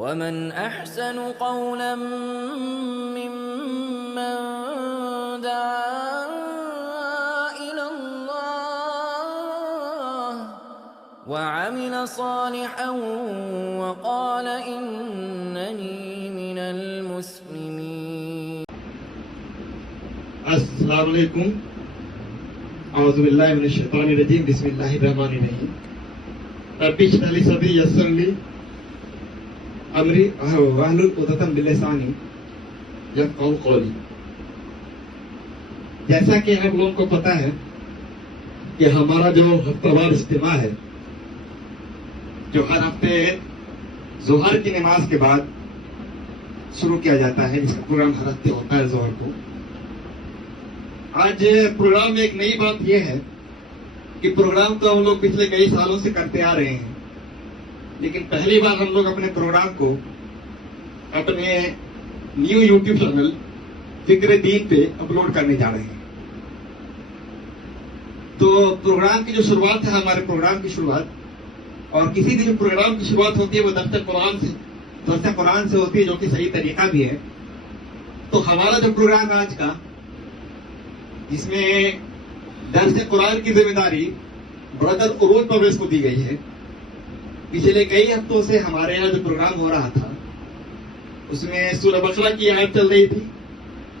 ومن أحسن قولا ممن دعا إلى الله وعمل صالحا وقال إنني من المسلمين. السلام علیکم. اعوذ باللہ من الشیطان الرجیم. بسم اللہ الرحمن الرحیم. رب اشرح لی صدری یسر لی امری واحلل عقدۃ من لسانی یفقہوا قولی. جیسا کہ آپ لوگوں کو پتا ہے کہ ہمارا جو ہفتہ وار اجتماع ہے جو ہر ہفتے ظہر کی نماز کے بعد شروع کیا جاتا ہے، جس کا پروگرام ہر ہفتے ہوتا ہے ظہر کو. آج پروگرام میں ایک نئی بات یہ ہے کہ پروگرام تو ہم لوگ پچھلے کئی سالوں سے کرتے آ رہے ہیں، لیکن پہلی بار ہم لوگ اپنے پروگرام کو اپنے نیو یوٹیوب چینل فکر دین پہ اپلوڈ کرنے جا رہے ہیں. تو پروگرام کی جو شروعات ہے، ہمارے پروگرام کی شروعات، اور کسی بھی جو پروگرام کی شروعات ہوتی ہے وہ درس قرآن سے ہوتی ہے، جو کہ صحیح طریقہ بھی ہے. تو ہمارا جو پروگرام ہے آج کا، جس میں درس قرآن کی ذمہ داری برادر عروج پرویز کو دی گئی ہے. پچھلے کئی ہفتوں سے ہمارے یہاں جو پروگرام ہو رہا تھا اس میں سورہ بقرہ کی آیت چل رہی تھی،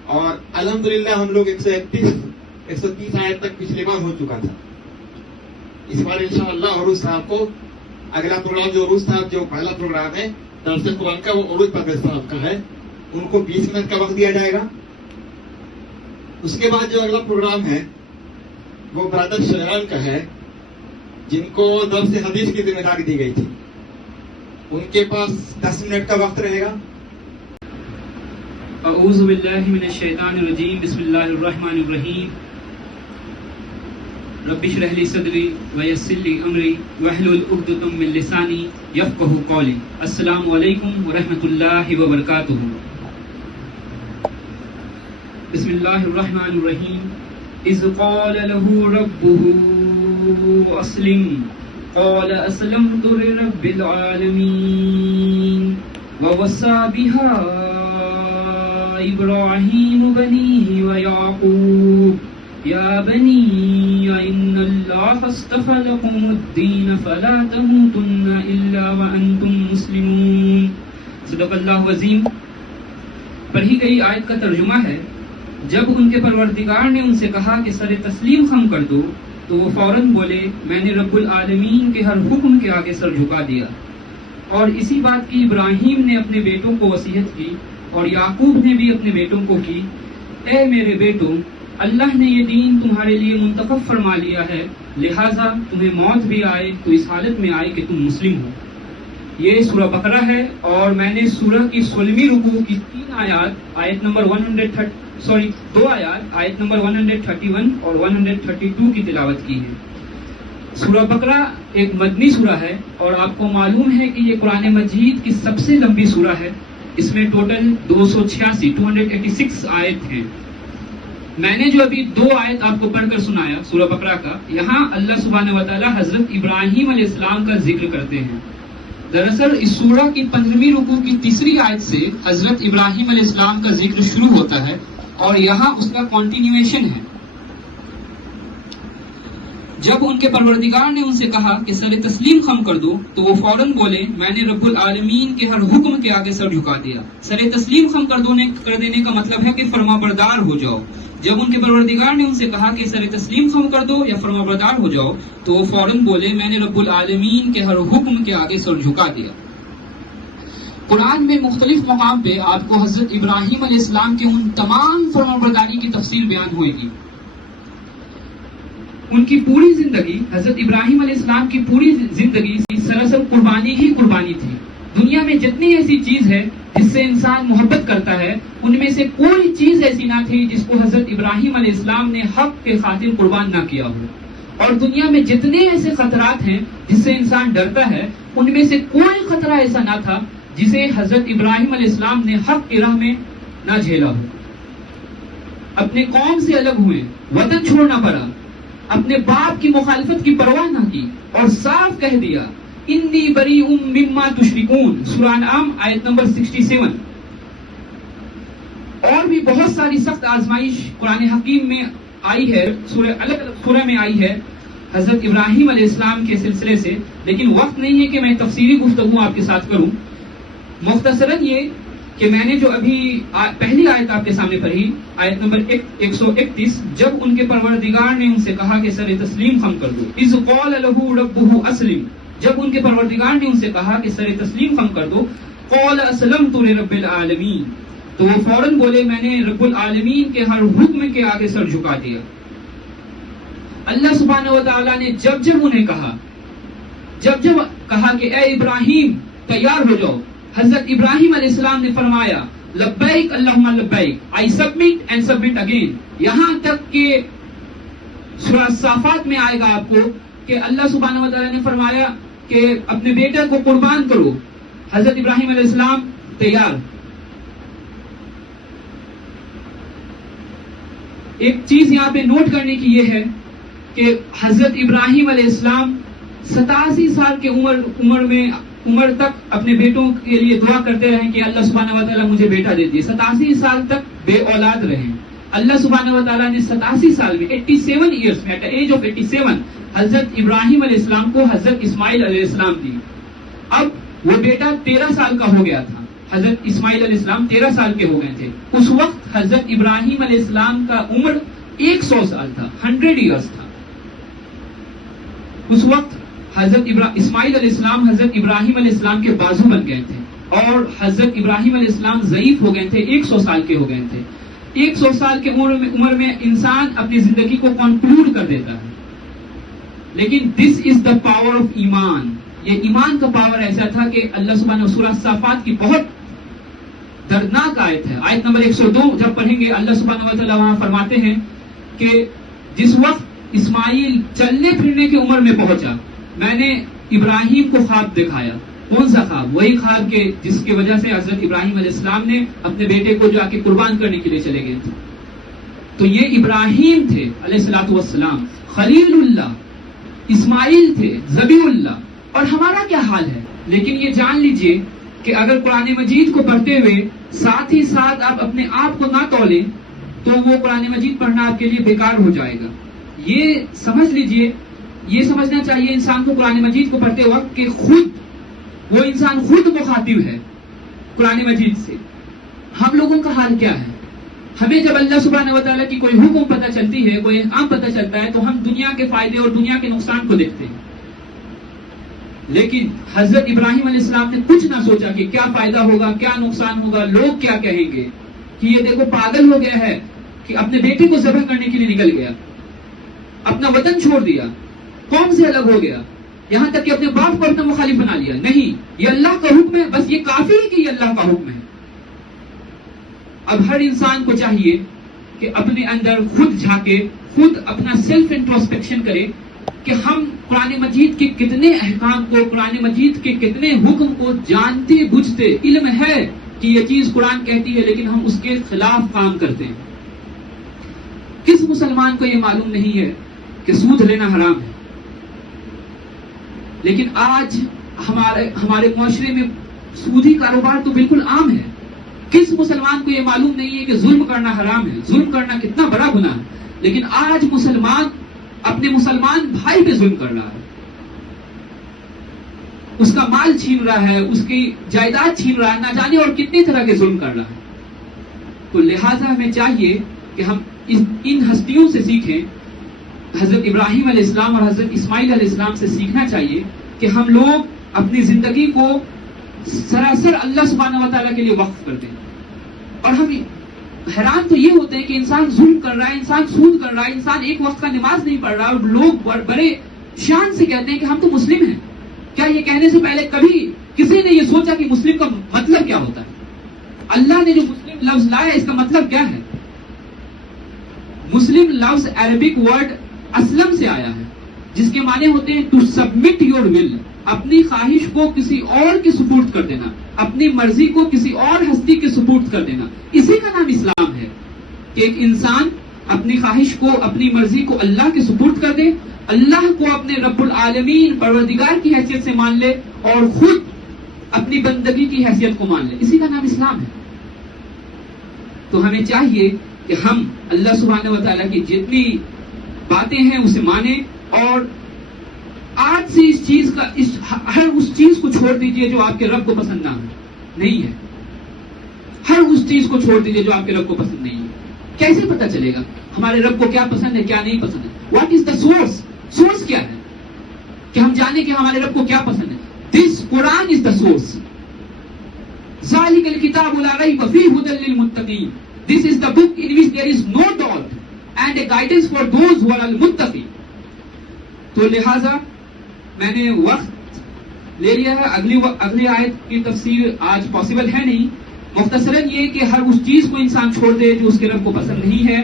اور الحمدللہ ہم لوگ 130 آیت تک پچھلی بار ہو چکا تھا. اس بار انشاءاللہ عروج صاحب کو اگلا پروگرام جو عروج صاحب جو پہلا پروگرام ہے درس قرآن کا، وہ عروج پرویز صاحب کا ہے. ان کو 20 منٹ کا وقت دیا جائے گا. اس کے بعد جو اگلا پروگرام ہے وہ برادر شیران کا ہے، جن کو درس حدیث کی ذمہ داری دی گئی تھی. ان کے پاس 10 منٹ کا وقت رہے گا. اعوذ باللہ من الشیطان الرجیم. بسم اللہ الرحمن الرحیم. رب اشرح لی صدری ویسر لی امری واحلل عقدۃ من لسانی یفقہوا قولی. السلام علیکم ورحمۃ اللہ وبرکاتہ. بسم اللہ الرحمن الرحیم. اذ قال له ربه اسلم قال اسلمت لرب العالمین ووصى بها ابراہیم بنیہ ویعقوب یا بنی ان اللہ اصطفى لكم الدین فلا تموتن الا وانتم مسلمون. صدق اللہ عظیم. پڑھی گئی آیت کا ترجمہ ہے: جب ان کے پروردگار نے ان سے کہا کہ سر تسلیم خم کر دو تو وہ فوراً بولے میں نے رب العالمین کے ہر حکم کے آگے سر جھکا دیا. اور اسی بات کی ابراہیم نے اپنے بیٹوں کو وصیت کی، اور یعقوب نے بھی اپنے بیٹوں کو کی: اے میرے بیٹوں، اللہ نے یہ دین تمہارے لیے منتخب فرما لیا ہے، لہٰذا تمہیں موت بھی آئے تو اس حالت میں آئے کہ تم مسلم ہو. یہ سورہ بقرہ ہے، اور میں نے سورہ کی 16ویں رکوع کی 3 آیات، آیت نمبر 2 آیات، آیت نمبر 131 اور 132 کی تلاوت کی ہے. سورہ بقرہ ایک مدنی سورہ ہے، اور آپ کو معلوم ہے کہ یہ قرآن مجید کی سب سے لمبی سورہ ہے. اس میں ٹوٹل 286 آیت ہیں. میں نے جو ابھی 2 آیت آپ کو پڑھ کر سنایا سورہ بقرہ کا، یہاں اللہ سبحانہ وتعالی حضرت ابراہیم علیہ السلام کا ذکر کرتے ہیں. دراصل اس سورہ کی 15ویں رکوع کی 3ری آیت سے حضرت ابراہیم علیہ السلام کا ذکر شروع ہوتا ہے، اور یہاں اس کا کنٹینیویشن ہے. جب ان کے پروردگار نے ان سے کہا کہ سر تسلیم خم کر دو تو وہ فوراً بولے میں نے رب العالمین کے ہر حکم کے آگے سر جھکا دیا. سر تسلیم خم کر دینے کا مطلب ہے کہ فرما بردار ہو جاؤ. جب ان کے پروردگار نے ان سے کہا کہ سر تسلیم خم کر دو یا فرما بردار ہو جاؤ تو وہ فوراً بولے میں نے رب العالمین کے ہر حکم کے آگے سر جھکا دیا. قرآن میں مختلف مقام پہ آپ کو حضرت ابراہیم علیہ السلام کے ان تمام فرمانبرداری کی تفصیل بیان ہوئے گی. ان کی پوری زندگی، حضرت ابراہیم علیہ السلام کی پوری زندگی سراسر قربانی ہی قربانی تھی. دنیا میں جتنی ایسی چیز ہے جس سے انسان محبت کرتا ہے، ان میں سے کوئی چیز ایسی نہ تھی جس کو حضرت ابراہیم علیہ السلام نے حق کے خاطر قربان نہ کیا ہو. اور دنیا میں جتنے ایسے خطرات ہیں جس سے انسان ڈرتا ہے، ان میں سے کوئی خطرہ ایسا نہ تھا جسے حضرت ابراہیم علیہ السلام نے حق کی راہ میں نہ جھیلا ہو. اپنے قوم سے الگ ہوئے، وطن چھوڑنا پڑا، اپنے باپ کی مخالفت کی پرواہ نہ کی، اور صاف کہہ دیا انی بریء مما تشرکون، سورہ انعام آیت نمبر 67۔ اور بھی بہت ساری سخت آزمائش قرآن حکیم میں آئی ہے، الگ الگ سورہ میں آئی ہے حضرت ابراہیم علیہ السلام کے سلسلے سے، لیکن وقت نہیں ہے کہ میں تفصیلی گفتگو آپ کے ساتھ کروں۔ مختصراً یہ کہ میں نے جو ابھی پہلی آیت آپ کے سامنے پڑھی، آیت نمبر 131، جب ان کے پروردگار نے ان سے کہا کہ سر تسلیم خم کر دو، اذ قال له ربه اسلم، جب ان کے پروردگار نے ان سے کہا کہ سر تسلیم خم کر دو، قال اسلمت لرب العالمین، تو وہ فوراً بولے میں نے رب العالمین کے ہر حکم کے آگے سر جھکا دیا۔ اللہ سبحانہ و تعالیٰ نے جب انہیں کہا کہ اے ابراہیم تیار ہو جاؤ، حضرت ابراہیم علیہ السلام نے فرمایا لبیک اللہم لبیک، I submit and submit again, یہاں تک کہ سورہ الصافات میں آئے گا آپ کو کہ اللہ سبحانہ و تعالیٰ نے فرمایا کہ اپنے بیٹے کو قربان کرو، حضرت ابراہیم علیہ السلام تیار۔ ایک چیز یہاں پہ نوٹ کرنے کی یہ ہے کہ حضرت ابراہیم علیہ السلام 87 سال کے عمر تک اپنے بیٹوں کے لیے دعا کرتے رہے کہ اللہ سبحانہ و تعالیٰ مجھے بیٹا دے دیے، 87 سال تک بے اولاد رہے۔ اللہ سبحانہ و تعالیٰ نے 87 سال میں 87 ایئرس میں ایٹ ایج آف 87 حضرت ابراہیم علیہ السلام کو حضرت اسماعیل علیہ السلام دی۔ اب وہ بیٹا 13 سال کا ہو گیا تھا، حضرت اسماعیل علیہ السلام 13 سال کے ہو گئے تھے۔ اس وقت حضرت ابراہیم علیہ السلام کا عمر 100 سال تھا، 100 ایئرس تھا۔ اس وقت حضرت اسماعیل علیہ السلام حضرت ابراہیم علیہ السلام کے بازو بن گئے تھے، اور حضرت ابراہیم علیہ السلام ضعیف ہو گئے تھے، 100 سال کے ہو گئے تھے۔ 100 سال کے عمر میں انسان اپنی زندگی کو کنکلوڈ کر دیتا ہے، لیکن دس از دا پاور آف ایمان، یہ ایمان کا پاور ایسا تھا کہ اللہ سبحانہ سورہ صافات کی بہت دردناک آیت ہے، آیت نمبر 102 جب پڑھیں گے اللہ سبحانہ و تعالیٰ وہاں فرماتے ہیں کہ جس وقت اسماعیل چلنے پھرنے کی عمر میں پہنچا میں نے ابراہیم کو خواب دکھایا۔ کون سا خواب؟ وہی خواب کہ جس کی وجہ سے حضرت ابراہیم علیہ السلام نے اپنے بیٹے کو جا کے قربان کرنے کے لیے چلے گئے تھے۔ تو یہ ابراہیم تھے علیہ الصلوۃ والسلام، خلیل اللہ، اسماعیل تھے ذبیح اللہ، اور ہمارا کیا حال ہے؟ لیکن یہ جان لیجئے کہ اگر قرآن مجید کو پڑھتے ہوئے ساتھ ہی ساتھ آپ اپنے آپ کو نہ تولیں تو وہ قرآن مجید پڑھنا آپ کے لیے بیکار ہو جائے گا۔ یہ سمجھ لیجئے، یہ سمجھنا چاہیے انسان کو قرآن مجید کو پڑھتے وقت کہ وہ انسان خود مخاطب ہے قرآن مجید سے۔ ہم لوگوں کا حال کیا ہے؟ ہمیں جب اللہ سبحانہ و تعالیٰ کی کوئی حکم پتہ چلتی ہے، کوئی احکام پتہ چلتا ہے، تو ہم دنیا کے فائدے اور دنیا کے نقصان کو دیکھتے ہیں، لیکن حضرت ابراہیم علیہ السلام نے کچھ نہ سوچا کہ کیا فائدہ ہوگا، کیا نقصان ہوگا، لوگ کیا کہیں گے، کہ یہ دیکھو پاگل ہو گیا ہے کہ اپنے بیٹے کو ذبح کرنے کے لیے نکل گیا، اپنا وطن چھوڑ دیا، قوم سے الگ ہو گیا، یہاں تک کہ اپنے باپ کو اپنا مخالف بنا لیا۔ نہیں، یہ اللہ کا حکم ہے، بس یہ کافی ہے کہ یہ اللہ کا حکم ہے۔ اب ہر انسان کو چاہیے کہ اپنے اندر خود جھانکے، خود اپنا سیلف انٹروسپیکشن کرے کہ ہم قرآن مجید کے کتنے احکام کو، قرآن مجید کے کتنے حکم کو جانتے بوجھتے، علم ہے کہ یہ چیز قرآن کہتی ہے لیکن ہم اس کے خلاف کام کرتے ہیں۔ کس مسلمان کو یہ معلوم نہیں ہے کہ سود لینا حرام ہے؟ لیکن آج ہمارے معاشرے میں سودی کاروبار تو بالکل عام ہے۔ کس مسلمان کو یہ معلوم نہیں ہے کہ ظلم کرنا حرام ہے، ظلم کرنا کتنا بڑا گناہ ہے؟ لیکن آج مسلمان اپنے مسلمان بھائی پہ ظلم کر رہا ہے، اس کا مال چھین رہا ہے، اس کی جائیداد چھین رہا ہے، نہ جانے اور کتنی طرح کے ظلم کر رہا ہے۔ تو لہٰذا ہمیں چاہیے کہ ہم ان ہستیوں سے سیکھیں، حضرت ابراہیم علیہ السلام اور حضرت اسماعیل علیہ السلام سے سیکھنا چاہیے کہ ہم لوگ اپنی زندگی کو سراسر اللہ سبحانہ و تعالیٰ کے لیے وقف کر دیں۔ اور ہم حیران تو یہ ہوتے ہیں کہ انسان ظلم کر رہا ہے، انسان سود کر رہا ہے، انسان ایک وقت کا نماز نہیں پڑھ رہا، اور لوگ بڑے شان سے کہتے ہیں کہ ہم تو مسلم ہیں۔ کیا یہ کہنے سے پہلے کبھی کسی نے یہ سوچا کہ مسلم کا مطلب کیا ہوتا ہے؟ اللہ نے جو مسلم لفظ لایا اس کا مطلب کیا ہے؟ مسلم لفظ عربک ورڈ اسلم سے آیا ہے، جس کے معنی ہوتے ہیں ٹو سبمٹ یور ول، اپنی خواہش کو کسی اور کے سپورٹ کر دینا، اپنی مرضی کو کسی اور ہستی کے سپورٹ کر دینا۔ اسی کا نام اسلام ہے کہ ایک انسان اپنی خواہش کو، اپنی مرضی کو اللہ کے سپورٹ کر دے، اللہ کو اپنے رب العالمین پروردگار کی حیثیت سے مان لے اور خود اپنی بندگی کی حیثیت کو مان لے. اسی کا نام اسلام ہے. تو ہمیں چاہیے کہ ہم اللہ سبحانہ و تعالیٰ کی جتنی باتیں ہیں اسے مانیں، اور آج سے اس چیز کا ہر اس چیز کو چھوڑ دیجئے جو آپ کے رب کو پسند نہ نہیں ہے. ہر اس چیز کو چھوڑ دیجئے جو آپ کے رب کو پسند نہیں ہے. کیسے پتہ چلے گا ہمارے رب کو کیا پسند ہے کیا نہیں پسند ہے؟ What is the source? Source کیا ہے کہ ہم جانیں کہ ہمارے رب کو کیا پسند ہے؟ دس قرآن از دا سورس. ذالک الکتاب لا ریب فیہ ھدی للمتقین. This is the book in which there is no doubt and a guidance for those who are al-muttaqin. تو لہذا میں نے وقت لے لیا ہے. اگلی آیت کی تفسیر آج پاسبل ہے نہیں. مختصراً یہ کہ ہر اس چیز کو انسان چھوڑ دے جو اس کے رب کو پسند نہیں ہے.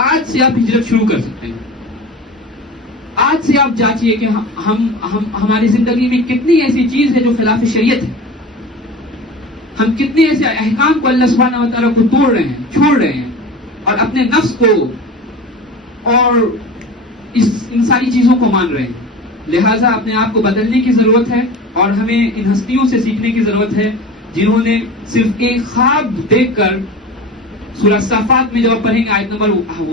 آج سے آپ ہجرت شروع کر سکتے ہیں. آج سے آپ جانچیے کہ ہماری زندگی میں کتنی ایسی چیز ہے جو خلاف شریعت ہے. ہم کتنے ایسے احکام کو اللہ سبحانہ و تعالیٰ کو توڑ رہے ہیں، چھوڑ رہے ہیں، اور اپنے نفس کو اور ان ساری چیزوں کو مان رہے ہیں. لہٰذا اپنے آپ کو بدلنے کی ضرورت ہے، اور ہمیں ان ہستیوں سے سیکھنے کی ضرورت ہے جنہوں نے صرف ایک خواب دیکھ کر سورہ صافات میں جب آپ پڑھیں گے آیت نمبر 100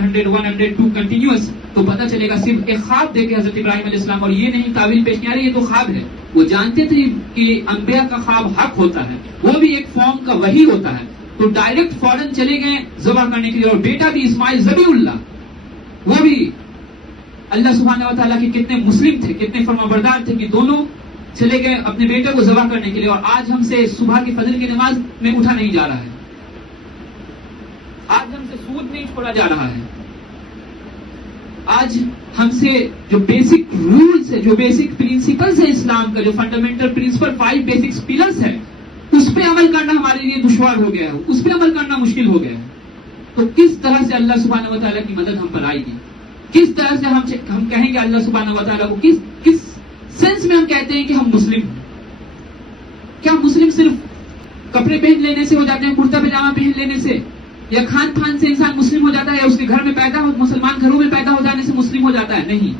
102 کنٹینیوس، تو پتہ چلے گا صرف ایک خواب دیکھ کے حضرت ابراہیم علیہ السلام، اور یہ نہیں تعویل پیش نہیں آ رہی، یہ تو خواب ہے. وہ جانتے تھے کہ انبیاء کا خواب حق ہوتا ہے، وہ بھی ایک فارم کا وحی ہوتا ہے. تو ڈائریکٹ فوراً چلے گئے ذبح کرنے کے لیے. اور بیٹا بھی اسماعیل ذبیح اللہ، وہ بھی اللہ سبحانہ و تعالیٰ کے کتنے مسلم تھے، کتنے فرمانبردار تھے کہ دونوں چلے گئے اپنے بیٹے کو ذبح کرنے کے لیے. اور آج ہم سے صبح کی فجر کی نماز میں اٹھا نہیں جا رہا ہے. آج ہم سے سود نہیں چھوڑا جا رہا ہے. آج ہم سے جو بیسک رولز ہے، جو بیسک پرنسپلز ہے اسلام کا، جو فنڈامنٹل پرنسپل 5 بیسک پلرز ہے، اس پہ عمل کرنا ہمارے لیے دشوار ہو گیا ہے، اس پہ عمل کرنا مشکل ہو گیا ہے. تو کس طرح سے اللہ سبحانہ و تعالیٰ کی مدد ہم پر آئے گی؟ کس طرح سے ہم کہیں گے اللہ سبحانہ و تعالیٰ کو؟ کس سینس میں ہم کہتے ہیں کہ ہم مسلم ہیں؟ کیا مسلم صرف کپڑے پہن لینے سے ہو جاتے ہیں، کرتا پاجامہ پہن لینے سے، یا کھان پان سے انسان مسلم ہو جاتا ہے، یا اس کے گھر میں پیدا ہو مسلمان گھروں میں پیدا ہو جانے سے مسلم ہو جاتا ہے؟ نہیں.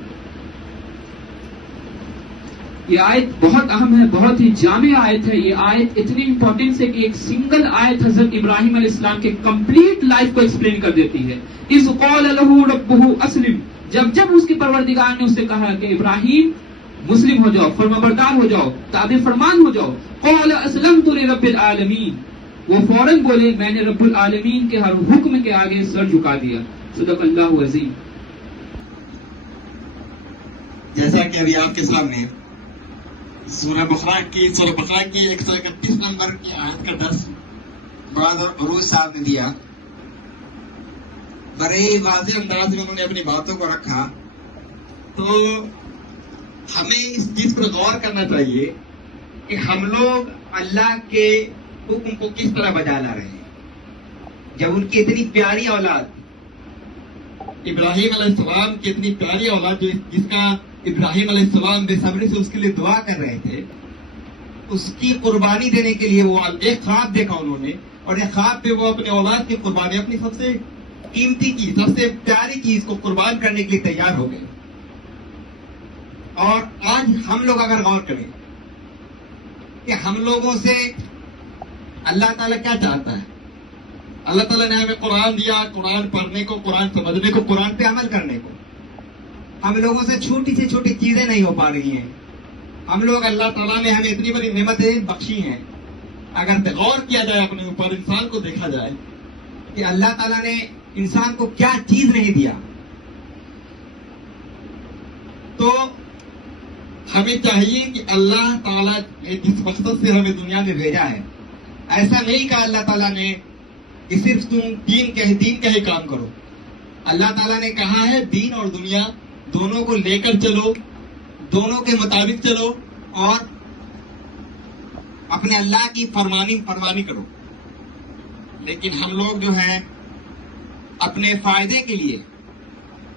یہ آیت بہت اہم ہے، بہت ہی جامع آیت ہے. یہ آیت اتنی امپورٹنس ہے کہ ایک سنگل آیت حضرت ابراہیم علیہ السلام کے کمپلیٹ لائف کو ایکسپلین کر دیتی ہے. اذ قال له ربه اسلم، جب اس کے پروردگار نے اس سے کہا کہ ابراہیم مسلم ہو جاؤ، فرمانبردار ہو جاؤ، تابع فرمان ہو جاؤ. قال اسلمت لرب العالمین، وہ فوراً بولے میں نے رب العالمین کے ہر حکم کے آگے سر جھکا دیا. صدق اللہ عظیم. جیسا کہ ابھی آپ کے سامنے سورہ بقرہ کی 131 نمبر کی آیت کا درس برادر عروج صاحب نے دیا، بڑے واضح انداز میں انہوں نے اپنی باتوں کو رکھا. تو ہمیں اس چیز پر غور کرنا چاہیے کہ ہم لوگ اللہ کے حکم کو کس طرح بجا لا رہے ہیں. جب ان کی اتنی پیاری اولاد ابراہیم علیہ السلام کی اتنی پیاری اولاد جس کا ابراہیم علیہ السلام بے صبری سے اس کے لیے دعا کر رہے تھے، اس کی قربانی دینے کے لیے وہ ایک خواب دیکھا انہوں نے، اور ایک خواب پہ وہ اپنے اولاد کی قربانی، اپنی سب سے قیمتی چیز، سب سے پیاری چیز کو قربان کرنے کے لیے تیار ہو گئے. اور آج ہم لوگ اگر غور کریں کہ ہم لوگوں سے اللہ تعالیٰ کیا چاہتا ہے. اللہ تعالیٰ نے ہمیں قرآن دیا، قرآن پڑھنے کو، قرآن سمجھنے کو، قرآن پہ عمل کرنے کو. ہم لوگوں سے چھوٹی سے چھوٹی چیزیں نہیں ہو پا رہی ہیں. ہم لوگ اللہ تعالیٰ نے ہمیں اتنی بڑی نعمتیں بخشی ہیں. اگر غور کیا جائے اپنے اوپر، انسان کو دیکھا جائے کہ اللہ تعالیٰ نے انسان کو کیا چیز نہیں دیا، تو ہمیں چاہیے کہ اللہ تعالیٰ نے جس مقصد سے ہمیں دنیا میں بھیجا ہے، ایسا نہیں کہا اللہ تعالیٰ نے کہ صرف تم دین کا ہی کام کرو. اللہ تعالیٰ نے کہا ہے دین اور دنیا دونوں کو لے کر چلو، دونوں کے مطابق چلو، اور اپنے اللہ کی فرمانی کرو. لیکن ہم لوگ جو ہیں اپنے فائدے کے لیے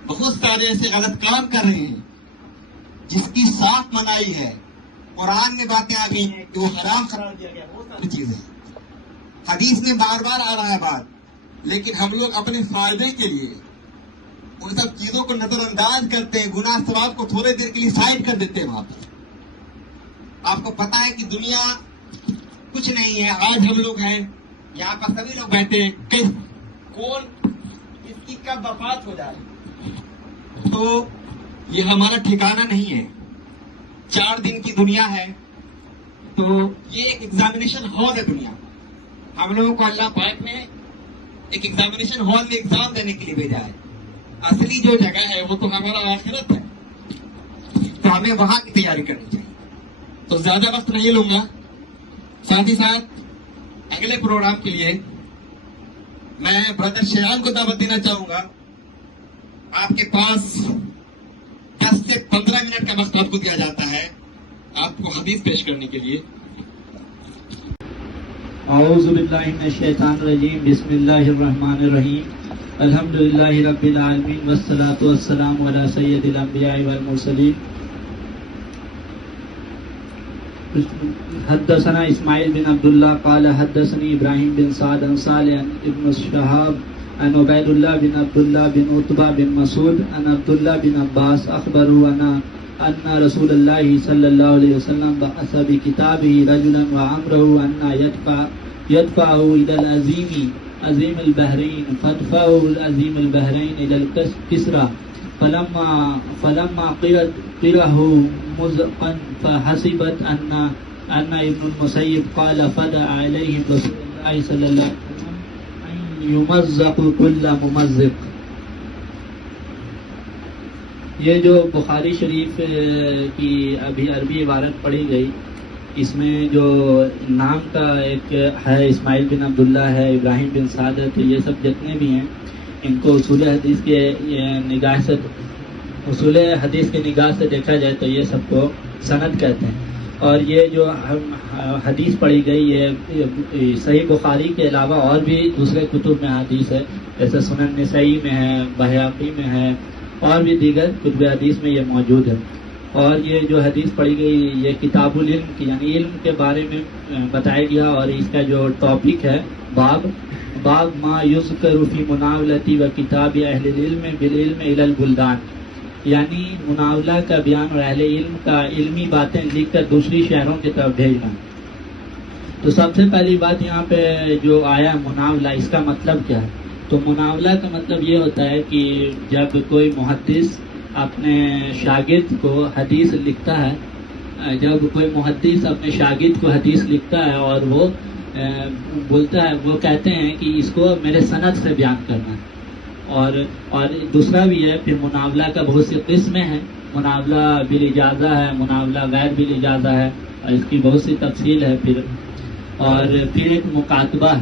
بہت سارے ایسے غلط کام کر رہے ہیں جس کی صاف منائی ہے. قرآن میں باتیں آ گئی ہیں کہ وہ حرام قرار دیا گیا، بہت ساری چیزیں حدیث میں بار بار آ رہا ہے بات، لیکن ہم لوگ اپنے فائدے کے لیے ان سب چیزوں کو نظر انداز کرتے ہیں، گناہ ثواب کو تھوڑے دیر کے لیے سائڈ کر دیتے ہیں وہاں پر. آپ کو پتا ہے کہ دنیا کچھ نہیں ہے. آج ہم لوگ ہیں یہاں پر، سبھی لوگ بیٹھے ہیں، کون اس کی کب وفات ہو جائے. تو یہ ہمارا ٹھکانہ نہیں ہے. 4 دن کی دنیا ہے، تو یہ ایک ایگزامینیشن ہال ہے دنیا. ہم لوگوں کو اللہ پاک نے ایک ایگزامینیشن ہال میں ایگزام دینے کے لیے بھیجا ہے. اصلی جو جگہ ہے وہ تو ہمارا آخرت ہے، تو ہمیں وہاں کی تیاری کرنی چاہیے. تو زیادہ وقت نہیں لوں گا. ساتھ ہی ساتھ اگلے پروگرام کے لیے میں برادر شیعان کو دعوت دینا چاہوں گا. آپ کے پاس 10 سے 15 منٹ کا وقت آپ کو دیا جاتا ہے آپ کو حدیث پیش کرنے کے لیے. اعوذ باللہ من الشیطان الرجیم. بسم اللہ الرحمن الرحیم. الحمدللہ رب العالمین والصلاة والسلام علی سید الانبیاء والمرسلین. حدثنا اسماعیل بن عبداللہ قال حدثنی ابراہیم بن سعد عن صالح ابن شہاب عن عبید اللہ بن عبداللہ بن عتبہ بن مسعود عن عبداللہ بن عباس اخبروا ان رسول اللہ صلی اللہ علیہ وسلم بعث بکتابہ رجلا وعمرہ ان يدفعه الى العظیم عظیم البحرین فدفعه العظیم البحرین الى الكسرى فلما قرأه مزقا فحسبت ان ابن المسیب قال فدع علیہم رسول اللہ صلی اللہ علیہ وسلم ان یمزق کل ممزق. یہ جو بخاری شریف کی ابھی عربی عبارت پڑھی گئی، اس میں جو نام کا ایک ہے اسماعیل بن عبداللہ ہے، ابراہیم بن سعد ہے، یہ سب جتنے بھی ہیں ان کو اصول حدیث کے نگاہ سے دیکھا جائے تو یہ سب کو سند کہتے ہیں. اور یہ جو حدیث پڑھی گئی یہ صحیح بخاری کے علاوہ اور بھی دوسرے کتب میں حدیث ہے، جیسے سنن نسائی میں ہے، بہقی میں ہے، اور بھی دیگر کتب حدیث میں یہ موجود ہے. اور یہ جو حدیث پڑھی گئی یہ کتاب العلم کی یعنی علم کے بارے میں بتایا گیا. اور اس کا جو ٹاپک ہے باب ما یذکر فی مناولتی و کتاب اہل العلم بالعلم الی البلدان، یعنی مناولہ کا بیان اور اہل علم کا علمی باتیں لکھ کر دوسری شہروں کی طرف بھیجنا. تو سب سے پہلی بات یہاں پہ جو آیا مناولہ، اس کا مطلب کیا ہے؟ تو مناولہ کا مطلب یہ ہوتا ہے کہ جب کوئی محدث اپنے شاگرد کو حدیث لکھتا ہے، جب کوئی محدث اپنے شاگرد کو حدیث لکھتا ہے اور وہ بولتا ہے، وہ کہتے ہیں کہ اس کو میرے سند سے بیان کرنا ہے. اور دوسرا بھی ہے، پھر مناولہ کا بہت سی قسمیں ہیں. مناولہ بالاجازہ ہے، مناولہ غیر بالاجازہ ہے، اور اس کی بہت سی تفصیل ہے. پھر ایک مکاتبہ ہے،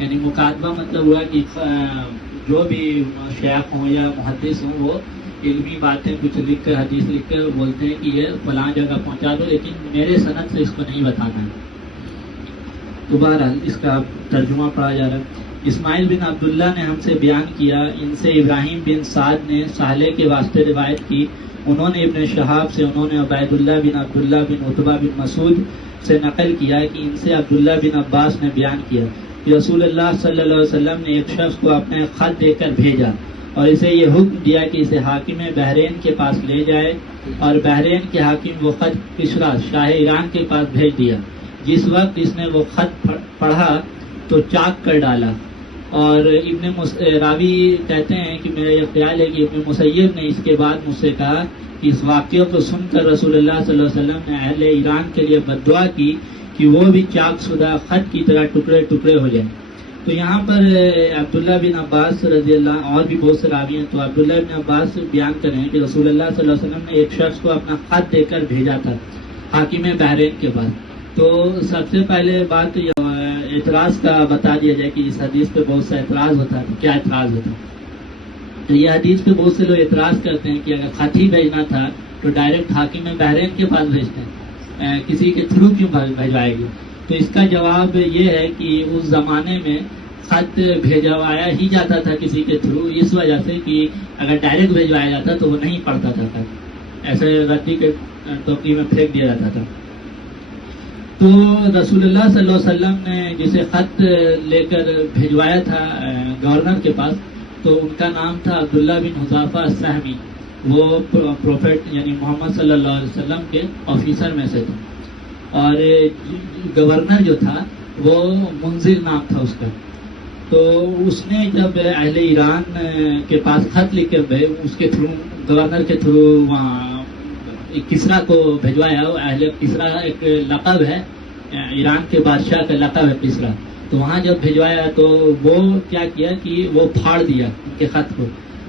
یعنی مکاتبہ مطلب ہوا کہ جو بھی شیخ ہوں یا محدث ہوں وہ علمی باتیں کچھ لکھ کر حدیث لکھ کر بولتے ہیں کہ یہ فلاں جگہ پہنچا دو، لیکن میرے سند سے اس کو نہیں بتانا ہے. دوبارہ اس کا ترجمہ پڑھا جا رہا ہے. اسماعیل بن عبداللہ نے ہم سے بیان کیا، ان سے ابراہیم بن سعد نے صالح کے واسطے روایت کی، انہوں نے ابن شہاب سے، انہوں نے عبید اللہ بن عبداللہ بن عتبہ بن مسعود سے نقل کیا کہ ان سے عبداللہ بن عباس نے بیان کیا کہ رسول اللہ صلی اللہ علیہ وسلم نے ایک شخص کو اپنے خط دے کر بھیجا اور اسے یہ حکم دیا کہ اسے حاکم بحرین کے پاس لے جائے، اور بحرین کے حاکم وہ خط کسریٰ شاہ ایران کے پاس بھیج دیا. جس وقت اس نے وہ خط پڑھا تو چاک کر ڈالا. اور راوی کہتے ہیں کہ میرا یہ خیال ہے کہ ابن مسیب نے اس کے بعد مجھ سے کہا کہ اس واقعے کو سن کر رسول اللہ صلی اللہ علیہ وسلم نے اہل ایران کے لیے بددعا کی کہ وہ بھی چاک شدہ خط کی طرح ٹکڑے ٹکڑے ہو جائیں. تو یہاں پر عبداللہ بن عباس رضی اللہ، اور بھی بہت سے راوی ہیں، تو عبداللہ بن عباس بیان کریں کہ رسول اللہ صلی اللہ علیہ وسلم نے ایک شخص کو اپنا خط دے کر بھیجا تھا حاکم بحرین کے پاس. تو سب سے پہلے بات اعتراض کا بتا دیا جائے کہ اس حدیث پہ بہت سا اعتراض ہوتا ہے. کیا اعتراض ہوتا ہے؟ تو یہ حدیث پہ بہت سے لوگ اعتراض کرتے ہیں کہ اگر خط ہی بھیجنا تھا تو ڈائریکٹ حاکم بحرین کے پاس بھیجتے ہیں، کسی کے تھرو کیوں بھیجوائے گی؟ تو اس کا جواب یہ ہے کہ اس زمانے میں خط بھیجوایا ہی جاتا تھا کسی کے تھرو، اس وجہ سے کہ اگر ڈائریکٹ بھیجوایا جاتا تو وہ نہیں پڑھتا تھا خط، ایسے ردی کے ٹوکری میں پھینک دیا جاتا تھا. تو رسول اللہ صلی اللہ علیہ وسلم نے جسے خط لے کر بھیجوایا تھا گورنر کے پاس، تو ان کا نام تھا عبداللہ بن حذافہ السہمی. وہ پروفیٹ یعنی محمد صلی اللہ علیہ وسلم کے آفیسر میں سے تھے. اور گورنر جو تھا وہ منذر نام تھا اس کا. تو اس نے جب اہل ایران کے پاس خط لکھ کے اس کے تھرو گورنر کے تھرو وہاں کسرا کو بھجوایا. اہل کسرا ایک لقب ہے، ایران کے بادشاہ کا لقب ہے کسرا. تو وہاں جب بھجوایا تو وہ کیا کیا کہ وہ پھاڑ دیا ان کے خط کو.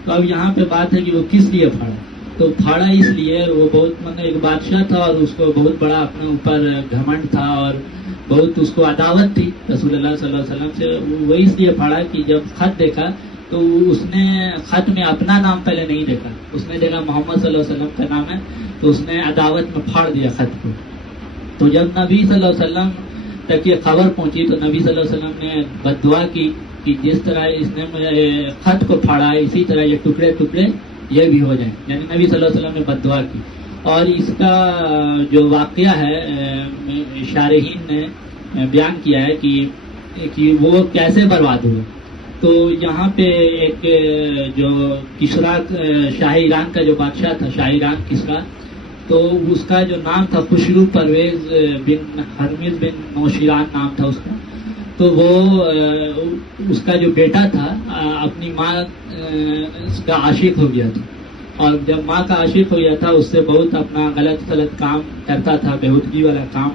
تو اب یہاں پہ بات ہے کہ وہ کس لیے پھاڑا. تو پھاڑا اس لیے وہ بہت ایک بادشاہ تھا اور اس کو بہت بڑا اپنے اوپر گھمنڈ تھا اور بہت اس کو عداوت تھی رسول اللہ صلی اللہ علیہ وسلم سے. وہ اس لیے پھاڑا کہ جب خط دیکھا تو اس نے خط میں اپنا نام پہلے نہیں دیکھا. اس نے دیکھا محمد صلی اللہ علیہ وسلم کا نام ہے تو اس نے عداوت میں پھاڑ دیا خط کو. تو جب نبی صلی اللہ علیہ وسلم تک یہ خبر پہنچی تو نبی صلی اللہ علیہ وسلم نے بد دعا کی کہ جس طرح اس نے خط کو پھاڑا اسی طرح یہ ٹکڑے ٹکڑے یہ بھی ہو جائیں. یعنی نبی صلی اللہ علیہ وسلم نے بد دعا کی. اور اس کا جو واقعہ ہے شارحین نے بیان کیا ہے کہ وہ کیسے برباد ہوئے. تو یہاں پہ ایک جو کسرا شاہ ایران کا جو بادشاہ تھا شاہ ایران کسرا، تو اس کا جو نام تھا خسرو پرویز بن ہرمز بن نوشیران نام تھا اس کا. تو وہ اس کا جو بیٹا تھا اپنی ماں کا عاشق ہو گیا تھا. اور جب ماں کا عاشق ہو گیا تھا اس سے بہت اپنا غلط کام کرتا تھا، بےہودگی والا کام.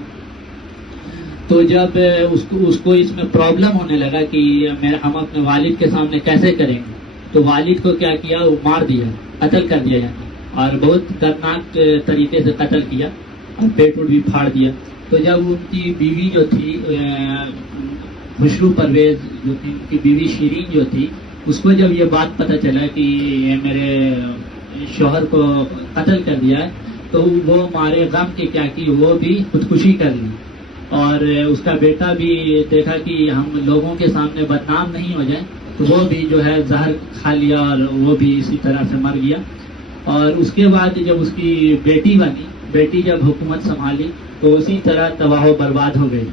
تو جب اس کو اس میں پرابلم ہونے لگا کہ ہم اپنے والد کے سامنے کیسے کریں گے، تو والد کو کیا کیا، وہ مار دیا، قتل کر دیا یعنی. اور بہت دردناک طریقے سے قتل کیا اور پیٹ وٹ بھی پھاڑ دیا. تو جب ان کی بیوی جو تھی خسرو پرویز جو تھی، ان کی بیوی شیرین جو تھی، اس کو جب یہ بات پتہ چلا کہ یہ میرے شوہر کو قتل کر دیا ہے، تو وہ مارے غم کے کیا کی، وہ بھی خودکشی کر لی. اور اس کا بیٹا بھی دیکھا کہ ہم لوگوں کے سامنے بدنام نہیں ہو جائیں، تو وہ بھی جو ہے زہر کھا لیا اور وہ بھی اسی طرح سے مر گیا. اور اس کے بعد جب اس کی بیٹی بنی، بیٹی جب حکومت سنبھالی تو اسی طرح تباہ و برباد ہو گئی.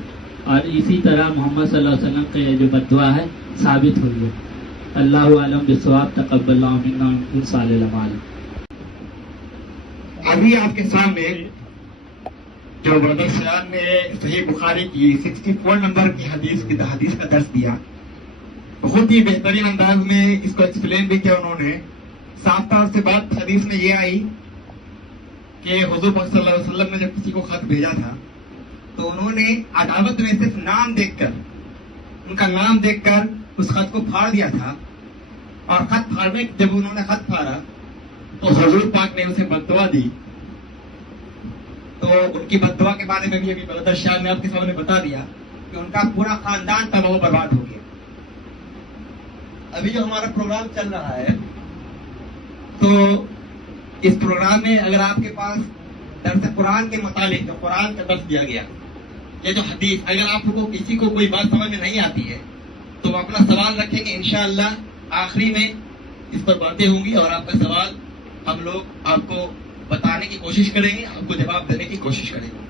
اور اسی طرح محمد صلی اللہ علیہ وسلم کا یہ جو بد دعا ہے ثابت ہوئی ہے. اللہ عالم بالصواب. تقبل اللہ منا ومنکم صالح الاعمال. ابھی آپ کے سامنے جو بردر سیان نے صحیح بخاری کی 64 نمبر کی حدیث کا درس دیا، بہت ہی بہترین انداز میں اس کو ایکسپلین بھی کیا انہوں نے. صاف طور سے بات حدیث میں یہ آئی کہ حضور پاک صلی اللہ علیہ وسلم نے جب کسی کو خط بھیجا تھا تو انہوں نے عداوت میں صرف نام دیکھ کر، ان کا نام دیکھ کر اس خط کو پھاڑ دیا تھا. اور خط پھاڑنے جب انہوں نے خط پھاڑا تو حضور پاک نے اسے بد دعا دی. تو ان کی بد دعا کے بارے میں بھی ابھی برادر شاہ نے آپ کے سامنے بتا دیا کہ ان کا پورا خاندان تباہ و برباد ہو گیا. ابھی جو ہمارا پروگرام چل رہا ہے تو اس پروگرام میں اگر آپ کے پاس درس قرآن کے متعلق جو قرآن کا درس دیا گیا یا جو حدیث، اگر آپ کو کسی کو کوئی بات سمجھ میں نہیں آتی ہے تو وہ اپنا سوال رکھیں گے. انشاءاللہ آخری میں اس پر باتیں ہوں گی اور آپ کا سوال ہم لوگ آپ کو بتانے کی کوشش کریں گے، آپ کو جواب دینے کی کوشش کریں گے.